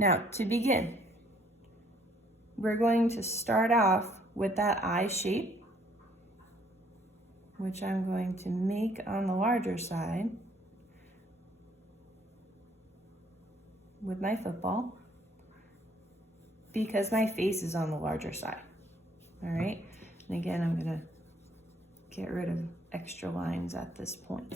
Now, to begin, we're going to start off with that eye shape, which I'm going to make on the larger side with my football because my face is on the larger side. All right, and again, I'm gonna get rid of extra lines at this point.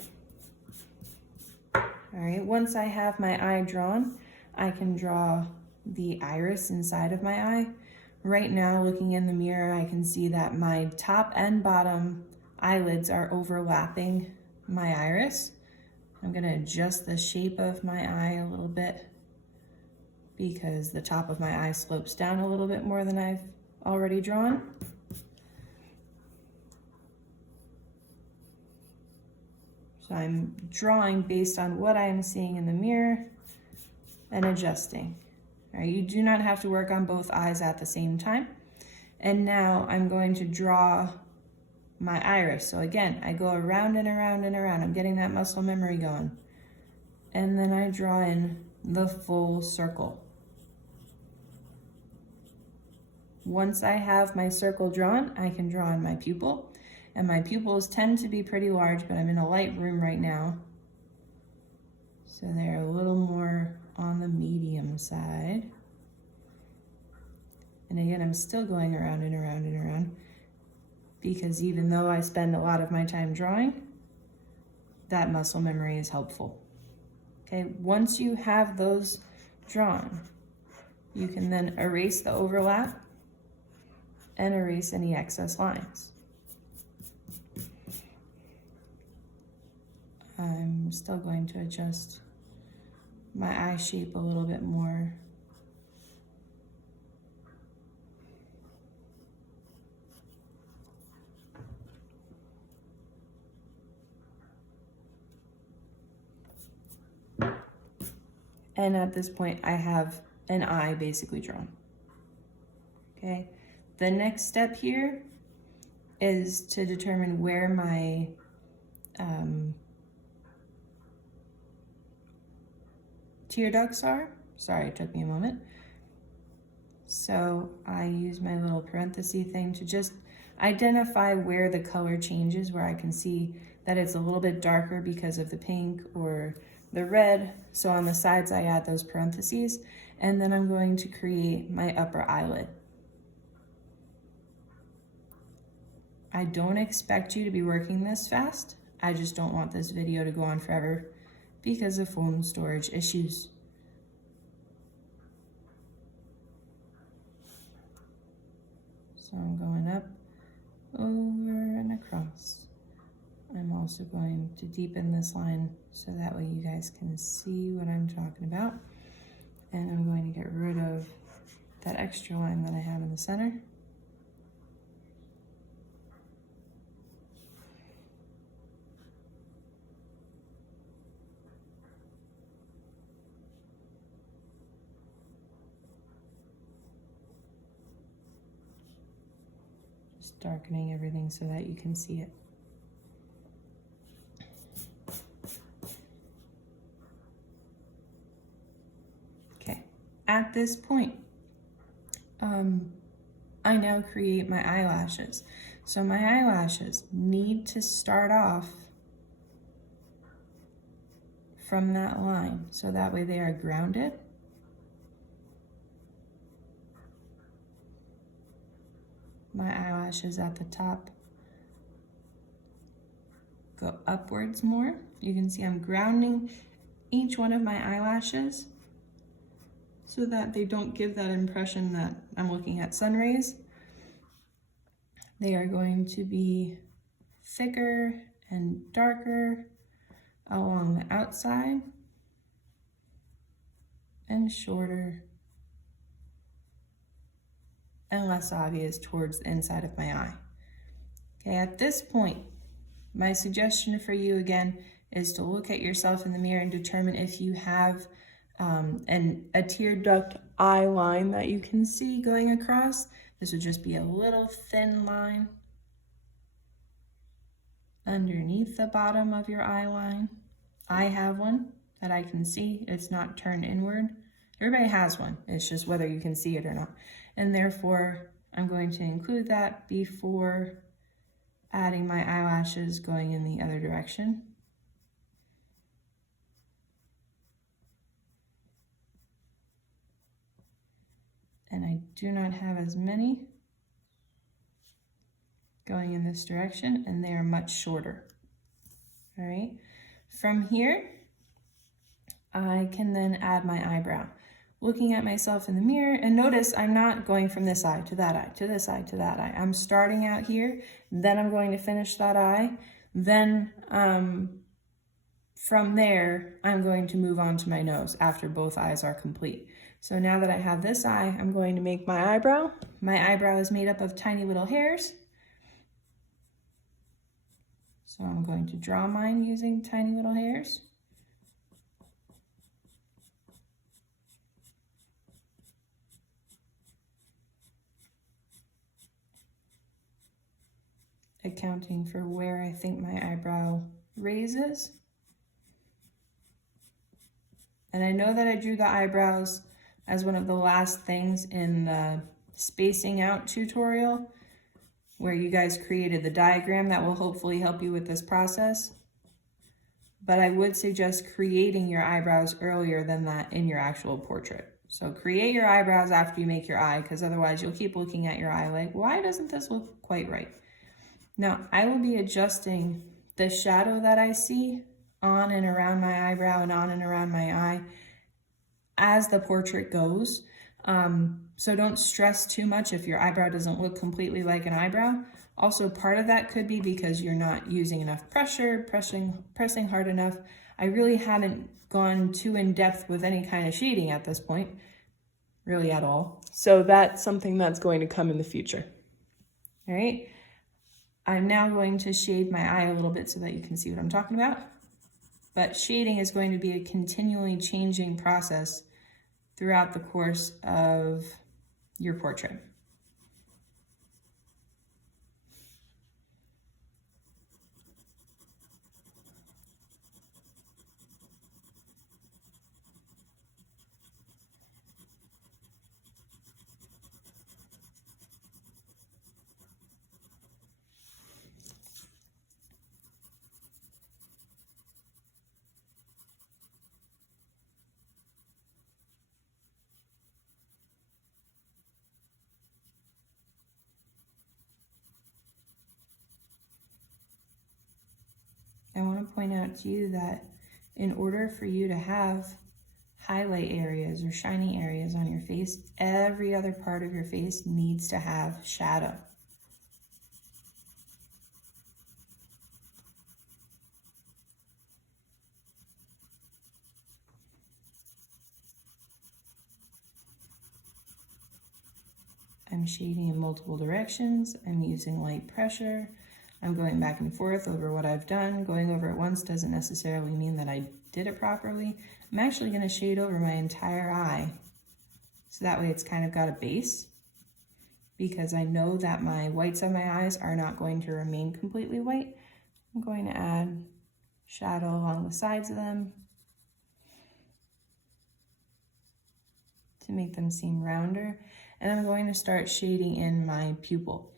All right, once I have my eye drawn, I can draw the iris inside of my eye. Right now, looking in the mirror, I can see that my top and bottom eyelids are overlapping my iris. I'm gonna adjust the shape of my eye a little bit because the top of my eye slopes down a little bit more than I've already drawn. So I'm drawing based on what I'm seeing in the mirror and adjusting. All right, you do not have to work on both eyes at the same time. And now I'm going to draw my iris. So again, I go around and around and around. I'm getting that muscle memory going. And then I draw in the full circle. Once I have my circle drawn, I can draw in my pupil. And my pupils tend to be pretty large, but I'm in a light room right now. So they're a little more on the medium side. And again, I'm still going around and around and around because even though I spend a lot of my time drawing, that muscle memory is helpful. Okay, once you have those drawn, you can then erase the overlap and erase any excess lines. I'm still going to adjust my eye shape a little bit more. And at this point, I have an eye basically drawn. Okay, the next step here is to determine where my tear ducts are. Sorry, it took me a moment. So I use my little parenthesis thing to just identify where the color changes, where I can see that it's a little bit darker because of the pink or the red. So on the sides, I add those parentheses, and then I'm going to create my upper eyelid. I don't expect you to be working this fast. I just don't want this video to go on forever because of phone storage issues. So I'm going up, over, and across. I'm also going to deepen this line so that way you guys can see what I'm talking about. And I'm going to get rid of that extra line that I have in the center. Just darkening everything so that you can see it. At this point, I now create my eyelashes. So my eyelashes need to start off from that line, so that way they are grounded. My eyelashes at the top go upwards more. You can see I'm grounding each one of my eyelashes so that they don't give that impression that I'm looking at sun rays. They are going to be thicker and darker along the outside and shorter and less obvious towards the inside of my eye. Okay, at this point, my suggestion for you again is to look at yourself in the mirror and determine if you have a tear duct eye line that you can see going across. This would just be a little thin line underneath the bottom of your eye line. I have one that I can see. It's not turned inward, Everybody has one. It's just whether you can see it or not. And therefore, I'm going to include that before adding my eyelashes going in the other direction. And I do not have as many going in this direction, and they are much shorter. All right, from here, I can then add my eyebrow. Looking at myself in the mirror, and notice I'm not going from this eye to that eye, to this eye, to that eye. I'm starting out here, then I'm going to finish that eye. Then from there, I'm going to move on to my nose after both eyes are complete. So now that I have this eye, I'm going to make my eyebrow. My eyebrow is made up of tiny little hairs. So I'm going to draw mine using tiny little hairs. Accounting for where I think my eyebrow raises. And I know that I drew the eyebrows as one of the last things in the spacing out tutorial, where you guys created the diagram that will hopefully help you with this process. But I would suggest creating your eyebrows earlier than that in your actual portrait. So create your eyebrows after you make your eye, because otherwise you'll keep looking at your eye like, why doesn't this look quite right? Now, I will be adjusting the shadow that I see on and around my eyebrow and on and around my eye as the portrait goes. So don't stress too much if your eyebrow doesn't look completely like an eyebrow. Also, part of that could be because you're not using enough pressure, pressing hard enough. I really haven't gone too in depth with any kind of shading at this point, really at all. So that's something that's going to come in the future. All right. I'm now going to shade my eye a little bit so that you can see what I'm talking about. But shading is going to be a continually changing process throughout the course of your portrait. I want to point out to you that in order for you to have highlight areas or shiny areas on your face, every other part of your face needs to have shadow. I'm shading in multiple directions. I'm using light pressure. I'm going back and forth over what I've done. Going over it once doesn't necessarily mean that I did it properly. I'm actually going to shade over my entire eye, so that way it's kind of got a base, because I know that my whites of my eyes are not going to remain completely white. I'm going to add shadow along the sides of them to make them seem rounder. And I'm going to start shading in my pupil.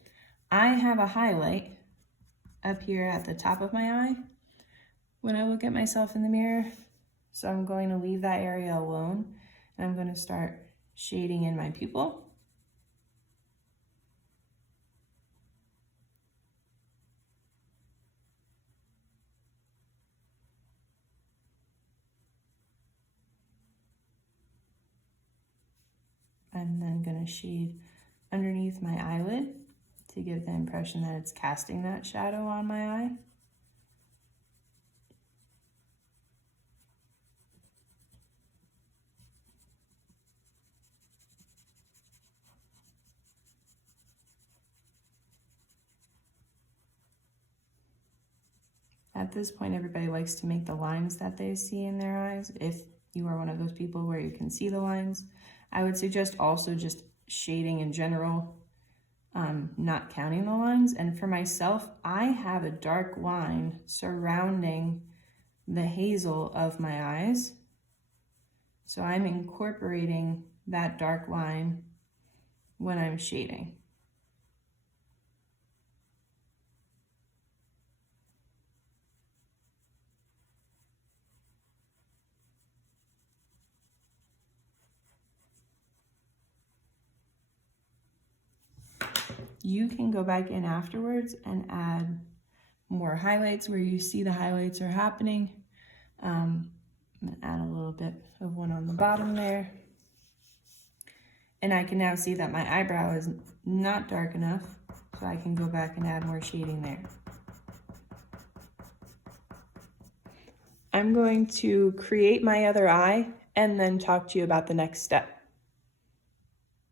I have a highlight up here at the top of my eye when I look at myself in the mirror. So I'm going to leave that area alone, and I'm going to start shading in my pupil. I'm then going to shade underneath my eyelid to give the impression that it's casting that shadow on my eye. At this point, everybody likes to make the lines that they see in their eyes. If you are one of those people where you can see the lines, I would suggest also just shading in general, not counting the lines. And for myself, I have a dark line surrounding the hazel of my eyes. So I'm incorporating that dark line when I'm shading. You can go back in afterwards and add more highlights where you see the highlights are happening. I'm gonna add a little bit of one on the bottom there. And I can now see that my eyebrow is not dark enough, so I can go back and add more shading there. I'm going to create my other eye and then talk to you about the next step.